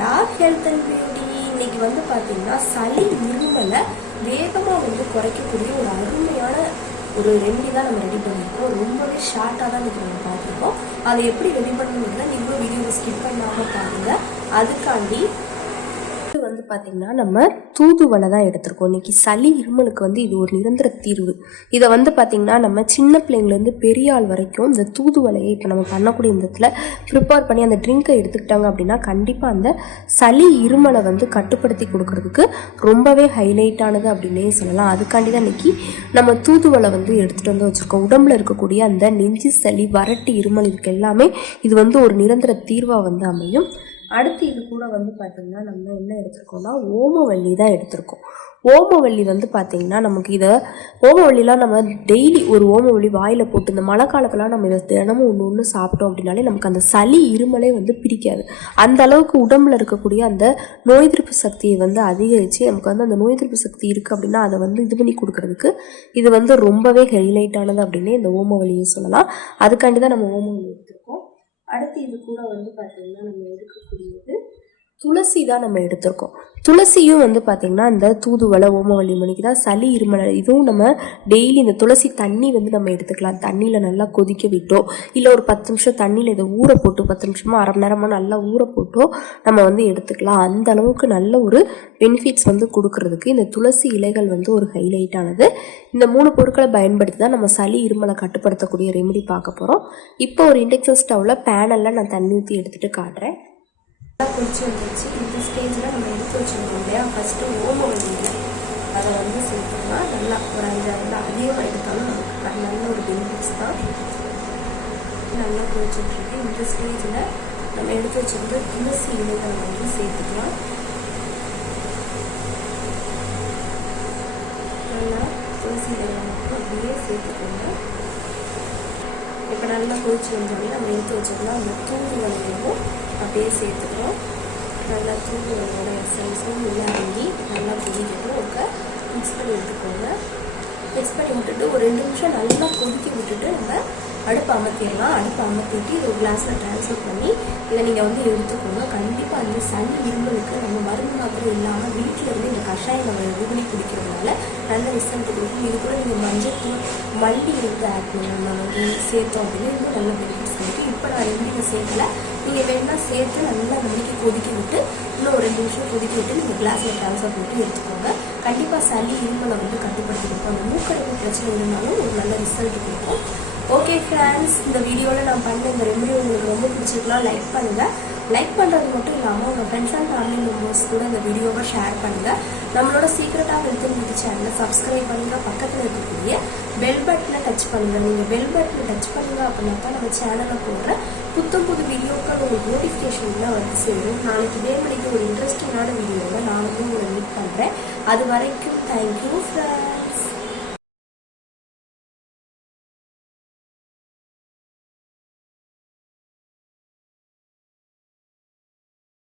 Talk health and beauty. இன்னைக்கு வந்து பார்த்தீங்கன்னா சளி இருமலை வேகமாக குறைக்கக்கூடிய ஒரு அருமையான ஒரு ரெமெடி தான் நம்ம ரெடி பண்ணியிருக்கோம். ரொம்பவே ஷார்ட்டாக தான் இன்னைக்கு நம்ம பார்த்துருக்கோம். அதை எப்படி ரெடி பண்ணணுங்கிறத நீங்களும் வீடியோவை ஸ்கிப் பண்ணாமல் பாருங்கள். அதுக்காண்டி வந்து பார்த்தீங்கன்னா நம்ம தூதுவளை தான் எடுத்திருக்கோம். இன்னைக்கு சளி இருமலுக்கு இது ஒரு நிரந்தர தீர்வு. இதை வந்து பார்த்தீங்கன்னா நம்ம சின்ன பிள்ளைங்கலேருந்து பெரிய ஆள் வரைக்கும் இந்த தூதுவளையை இப்போ நம்ம பண்ணக்கூடிய இந்த இடத்துல ப்ரிப்பேர் பண்ணி அந்த ட்ரிங்கை எடுத்துக்கிட்டாங்க அப்படின்னா கண்டிப்பாக அந்த சளி இருமலை கட்டுப்படுத்தி கொடுக்கறதுக்கு ரொம்பவே ஹைலைட்டானது அப்படின்னே சொல்லலாம். அதுக்காண்டி தான் இன்னைக்கு நம்ம தூதுவளை எடுத்துகிட்டு வந்து வச்சுருக்கோம். உடம்புல இருக்கக்கூடிய அந்த நெஞ்சு சளி வறட்டு இருமல் இதுக்கு எல்லாமே இது ஒரு நிரந்தர தீர்வாக அமையும். அடுத்து இது கூட பார்த்திங்கன்னா நம்ம என்ன எடுத்துருக்கோம்னா ஓமவல்லி தான் எடுத்திருக்கோம். ஓமவல்லி பார்த்திங்கன்னா நமக்கு இதை ஓமவல்லிலாம் நம்ம டெய்லி ஒரு ஓமவல்லி வாயில் போட்டு இந்த மழை காலத்துலாம் நம்ம இதை தினமும் ஒன்று சாப்பிட்டோம் அப்படின்னாலே நமக்கு அந்த சளி இருமலே பிடிக்காது. அந்த அளவுக்கு உடம்புல இருக்கக்கூடிய அந்த நோய் எதிர்ப்பு சக்தியை அதிகரித்து நமக்கு அந்த நோய் எதிர்ப்பு சக்தி இருக்குது அப்படின்னா அதை இது பண்ணி கொடுக்கறதுக்கு இது ரொம்பவே ஹைலைட்டானது அப்படின்னு இந்த ஓமவல்லியை சொல்லலாம். அதுக்காண்டி தான் நம்ம ஓமவல்லி எடுத்திருக்கோம். அடுத்து இது கூட பார்த்திங்கன்னா நம்ம எடுக்கக்கூடியது துளசி தான் நம்ம எடுத்திருக்கோம். துளசியும் பார்த்திங்கன்னா இந்த தூதுவளை ஓமவல்லி மணிக்கு தான் சளி இருமல். இதுவும் நம்ம டெய்லி இந்த துளசி தண்ணி நம்ம எடுத்துக்கலாம். தண்ணியில் நல்லா கொதிக்க விட்டோ இல்லை ஒரு 10 நிமிஷம் தண்ணியில் இதை ஊற போட்டு 10 நிமிஷமோ அரை மணி நேரமோ நல்லா ஊற போட்டோ நம்ம எடுத்துக்கலாம். அந்த அளவுக்கு நல்ல ஒரு பெனிஃபிட்ஸ் கொடுக்கறதுக்கு இந்த துளசி இலைகள் ஒரு ஹைலைட்டானது. இந்த 3 பொருட்களை பயன்படுத்தி தான் நம்ம சளி இருமலை கட்டுப்படுத்தக்கூடிய ரெமெடி பார்க்க போகிறோம். இப்போ ஒரு இண்டக்ஷன் ஸ்டவ்வில் பேனலில் நான் தண்ணி ஊற்றி எடுத்துகிட்டு காட்டுறேன். கொதிச்சு வந்துச்சு. இந்த ஸ்டேஜில் நம்ம எடுத்து வச்சுருக்கோம் இல்லையா, ஃபஸ்ட்டு ஓமவல்லியில் அதை சேர்த்துக்கலாம். நல்லா ஒரு 5-6 அதிகமாக எடுத்தாலும் நமக்கு நல்ல ஒரு பெனிஃபிட்ஸ் தான். நல்லா கொதிச்சுட்ருக்கு. இந்த ஸ்டேஜில் நம்ம எடுத்து வச்சுருக்க துளசி இலைகளை சேர்த்துக்கலாம். நல்லா துளசி இலைகளை மட்டும் அப்படியே சேர்த்துக்கோங்க. இப்போ நல்லா கொதிச்சு வந்தோடனே நம்ம எடுத்து வச்சுக்கலாம். அந்த தூதுவளையும் அப்படியே சேர்த்துக்கிறோம். நல்லா தூதுவளையோட எசன்ஸும் இறங்கி நல்லா கொதிக்கட்டும். மிக்ஸ் பண்ணி விட்டுக்கோங்க. மிக்ஸ் பண்ணி விட்டுட்டு ஒரு 2 நிமிஷம் நல்லா கொதிக்க விட்டுட்டு நம்ம அடுப்பு அமர்த்திடலாம். அடுப்பு அமர்த்திட்டு இது ஒரு கிளாஸில் ட்ரான்ஸ்ஃபர் பண்ணி இதை நீங்கள் எடுத்துக்கோங்க. கண்டிப்பாக அந்த சளி இருமலுக்கு நம்ம மருந்து மாத்திரை இல்லாமல் வீட்டில் இந்த கஷாயம் நம்ம ரெடி குடிக்கிறதுனால நல்ல ரிசல்ட் கொடுக்கும். இது கூட நீங்கள் மஞ்சத்தூள் மல்லி ஆட் பண்ணி நம்ம சேர்த்தோம் அப்படின்னா இன்னும் நல்ல பெனிஃபிட்ஸ் இருக்குது. இப்போ நான் 2 சேர்க்கல. நீங்கள் வேணும்னா சேர்த்து நல்லா மணிக்கு கொதிக்க விட்டு இன்னும் ஒரு 2 நிமிஷம் கொதிக்க விட்டு நீங்கள் கிளாஸில் ட்ரான்ஸ்ஃபர் பண்ணிட்டு எடுத்துக்கோங்க. கண்டிப்பாக சளி இருமலை கட்டுப்படுத்தி கொடுக்கும். அந்த மூக்கடைப்பு பிரச்சனை இருந்தாலும் ஒரு நல்ல ரிசல்ட் கொடுக்கும். ஓகே ஃப்ரெண்ட்ஸ், இந்த வீடியோவில் நான் பண்ண இந்த ரெமெடி உங்களுக்கு ரொம்ப பிடிச்சிருக்கலாம். லைக் பண்ணுங்கள். லைக் பண்ணுறது மட்டும் இல்லாமல் உங்கள் ஃப்ரெண்ட்ஸ் அண்ட் ஃபேமிலி மெம்பர்ஸ் கூட இந்த வீடியோவை ஷேர் பண்ணுங்கள். நம்மளோட சீக்ரெட்டாக ஹெல்த் அண்ட் பியூட்டி சேனலை சப்ஸ்கிரைப் பண்ணுங்கள். பக்கத்தில் இருக்கக்கூடிய பெல் பட்டனை டச் பண்ணுங்கள். நீங்கள் பெல் பட்டனை டச் பண்ணுங்கள் அப்படின்னா தான் நம்ம சேனலில் போடுற புது வீடியோக்கள் உங்களுக்கு நோட்டிஃபிகேஷன்லாம் சேரும். நாளைக்கு இதே மணிக்கு ஒரு இன்ட்ரெஸ்டிங்கான வீடியோவில் நான் உங்களை மீட் பண்ணுறேன். அது வரைக்கும் தேங்க்யூ ஃப்ரெண்ட்ஸ்.